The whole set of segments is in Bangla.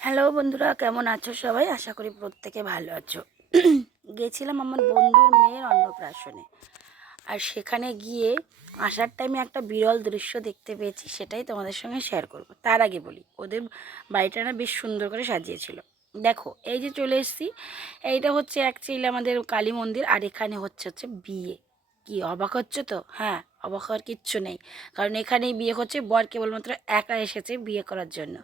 হ্যালো বন্ধুরা, কেমন আছো সবাই? আশা করি প্রত্যেকে ভালো আছো। গেছিলাম আমার বন্ধুর মেয়ের অন্নপ্রাশনে। আর সেখানে গিয়ে আসার টাইমে একটা বিরল দৃশ্য দেখতে পেয়েছি, সেটাই তোমাদের সঙ্গে শেয়ার করব। তার আগে বলি, ওদের বাড়িটা না বেশ সুন্দর করে সাজিয়েছিল। দেখো, এই যে চলে এসেছি, এইটা হচ্ছে অ্যাকচুয়ালি আমাদের কালী মন্দির, আর এখানে হচ্ছে হচ্ছে বিয়ে। কি অবাক হচ্ছে তো? হ্যাঁ অবাক হওয়ার কিচ্ছু নেই। কারণ এখানেই বিয়ে হচ্ছে, বর কেবলমাত্র একা এসেছে বিয়ে করার জন্য।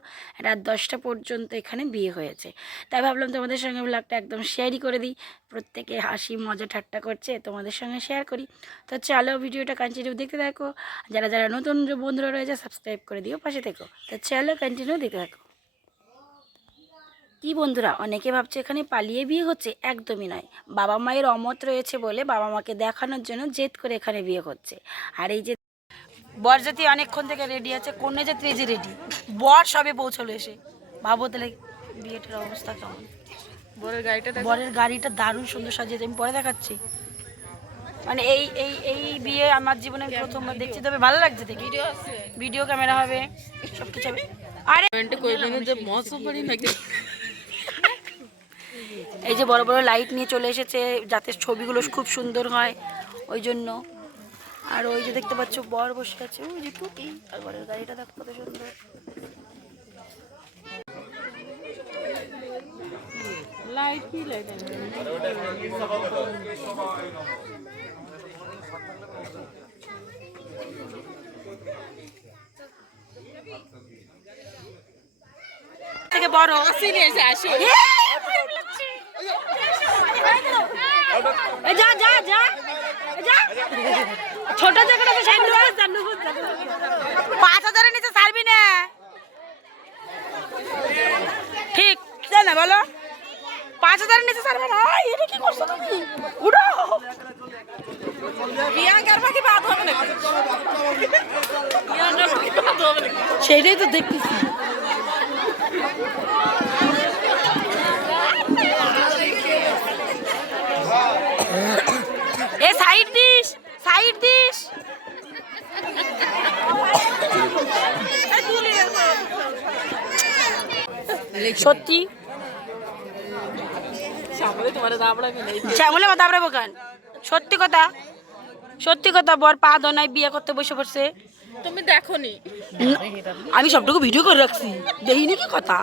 রাত দশটা পর্যন্ত এখানে বিয়ে হয়েছে। তাই ভাবলাম তোমাদের সঙ্গে ব্লগটা একদম শেয়ারই করে দিই। প্রত্যেকে হাসি, মজা, ঠাট্টা করছে, তোমাদের সঙ্গে শেয়ার করি। তো চলো ভিডিওটা কন্টিনিউ দেখতে থাকো। যারা যারা নতুন বন্ধুরা রয়েছে সাবস্ক্রাইব করে দিও, পাশে থেকো। তো চলো কন্টিনিউ দেখতে থাকো। কি বন্ধুরা অনেকে ভাবছে এখানে পালিয়ে বিয়ে হচ্ছে একদমই নয়। বাবা মায়ের অমত রয়েছে বলে বাবা মাকে দেখানোর জন্য জেদ করে এখানে বিয়ে হচ্ছে। আর এই যে বরযাত্রী অনেকক্ষণ থেকে রেডি আছে কন্যা এই যে রেডি বর সবে পৌঁছলো এসে। ভাবো তাহলে বিয়েটার অবস্থা কেমন? বরের গাড়িটা বরের গাড়িটা দারুণ সুন্দর সাজিয়েছে আমি পরে দেখাচ্ছি। মানে এই এই এই বিয়ে আমার জীবনে প্রথমবার দেখছি তবে ভালো লাগছে দেখি। ভিডিও আছে। ভিডিও ক্যামেরা হবে সব কিছু হবে। আরে কইবেন যে পারি নাকি? এই যে বড় বড় লাইট নিয়ে চলে এসেছে যাতে ছবিগুলো খুব সুন্দর হয়। ওই জন্য। আর ওই যে দেখতে পাচ্ছ বর বসে আছে। ওই যে টুকি আর বরের গাড়িটা দেখো কত সুন্দর। লাইট কি লাইট থেকে বড়। আসি নিয়ে এসে আসো যা যা যা। যা। ছোট জায়গাটা তো পাঁচ হাজারের নিচে ছাড়বি না। ঠিক না বলো। পাঁচ হাজারের নিচে ছাড়বে না। এটা কি করছ তুমি? উঠো প্রিয়াঙ্কার পাখি বাদ হবে না প্রিয়াঙ্কার পাখি বাদ হবে না সেইটাই তো দেখতেছি এ সাইড দিস সাইড দিস সত্যি? শ্যামলে বোকান। সত্যি কথা? সত্যি কথা বর পা দনায় বিয়ে করতে বসে পড়ছে। তুমি না, আমি সবটুকু ভিডিও করে রাখছি। দেখিনি কি কথা?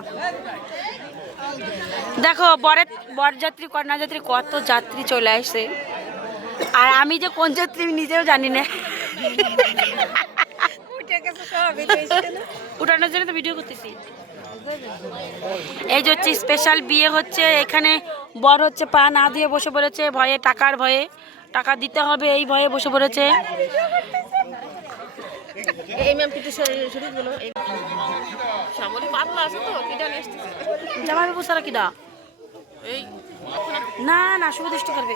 দেখো বরের বরযাত্রী কন্যাযাত্রী কত যাত্রী চলে আসছে আর আমি যে কোন যাত্রী আমি নিজেও জানি না। উঠানোর জন্য তো ভিডিও করতেছি। এই যে হচ্ছে স্পেশাল বিয়ে হচ্ছে এখানে বর হচ্ছে পা না দিয়ে বসে পড়েছে ভয়ে টাকার ভয়ে। টাকা দিতে হবে এই ভয়ে বসে পড়েছে। বাবু সারা না না শুভ দৃষ্টি করবে।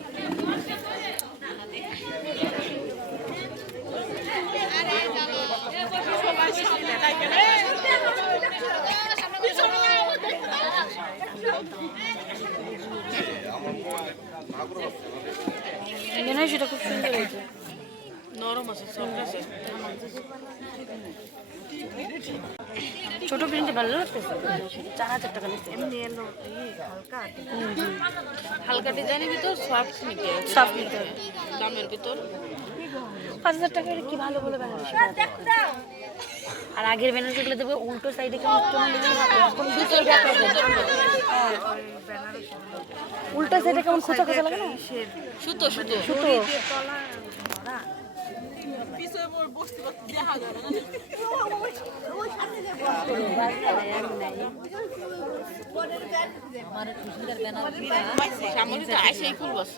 মনে সেটা খুব সুন্দর হয়েছে। নরম আছে সফট আছে। ছোট প্রিন্টে ভালো লাগতেছে চার হাজার টাকা নিচ্ছে। এমনি এলো হালকা হালকা ডিজাইনের ভিতর সফট নিতে সফট নিতে। দামের ভিতর। পাঁচ হাজার টাকা কি ভালো বলে বেনারসি আর আগের বেনারসিগুলো দেবো উল্টো সাইডে কেমন জুতোর উল্টো সাইডে কেমন খোঁচা খোঁচা লাগে না? সুতো সুতো। সুতো। সামনে তো আসেই ফুল বসে।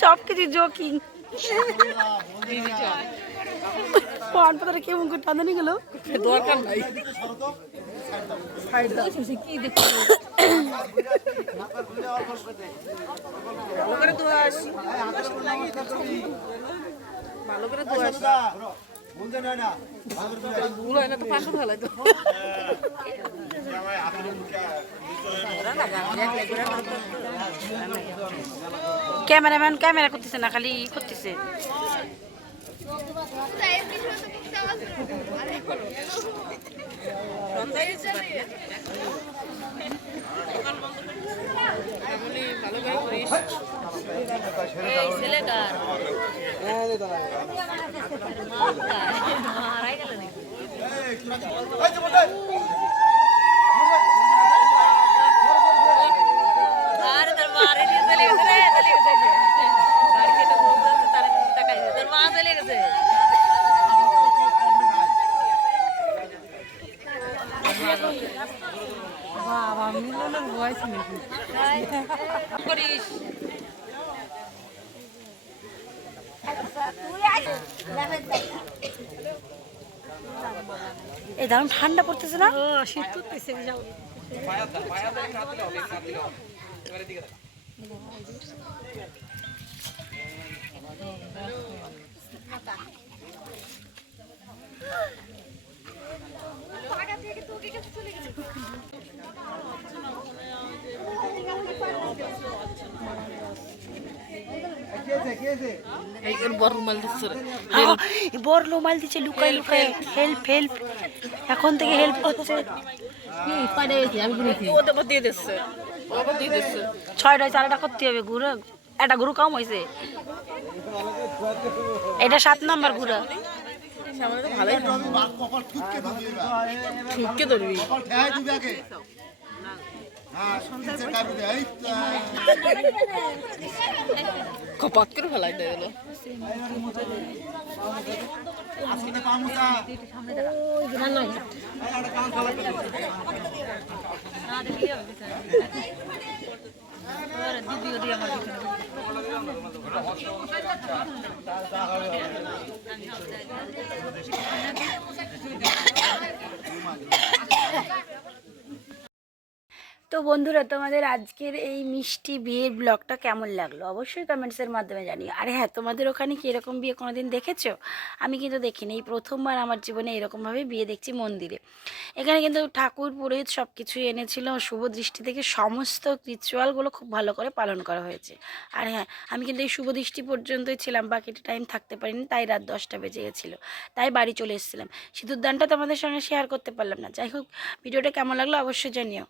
সব কিছু জোকিং পান পাতাটা কেমন করে টানানি গেল? দরকার নাই। ভালো করে দোয়াস ক্যামেরাম্যান ক্যামেরা করতেছে না খালি ই করতেছে ভালো বাবা মিলনের ভয়েস নাকি করিস এই দারুণ ঠান্ডা পড়তেছে না? শীত করতেছে যাও এই ওর বড় রুমাল দিচ্ছে বড় লোমাল দিচ্ছে লুকাই লুকাই হেল্প হেল্প এখন থেকে হেল্প করছে ছয়টায় চারটা করতে হবে ঘুরে। একটা গরু কম হয়েছে এটা সাত নাম্বার ঘুরা। ভালোই। ধরবি কপাত করে ফেলাই দেয় দিদিও আমার তো বন্ধুরা, তোমাদের আজকের এই মিষ্টি বিয়ের ব্লগটা কেমন লাগল? অবশ্যই কমেন্টসের মাধ্যমে জানিও। আরে হ্যাঁ তোমাদের ওখানে কি এরকম বিয়ে কোনোদিন দেখেছ? আমি কিন্তু দেখিনি। এই প্রথমবার আমার জীবনে এরকমভাবে বিয়ে দেখছি মন্দিরে। এখানে কিন্তু ঠাকুর, পুরোহিত সব কিছুই এনেছিল। শুভ দৃষ্টি থেকে সমস্ত রিচুয়ালগুলো খুব ভালো করে পালন করা হয়েছে। আর হ্যাঁ আমি কিন্তু এই শুভ দৃষ্টি পর্যন্তই ছিলাম, বাকিটা টাইম থাকতে পারিনি, তাই রাত দশটা বেজে গেছিল। তাই বাড়ি চলে এসেছিলাম। সিঁদুরদানটা তোমাদের সঙ্গে শেয়ার করতে পারলাম না। যাই হোক, ভিডিওটা কেমন লাগল অবশ্যই জানিও।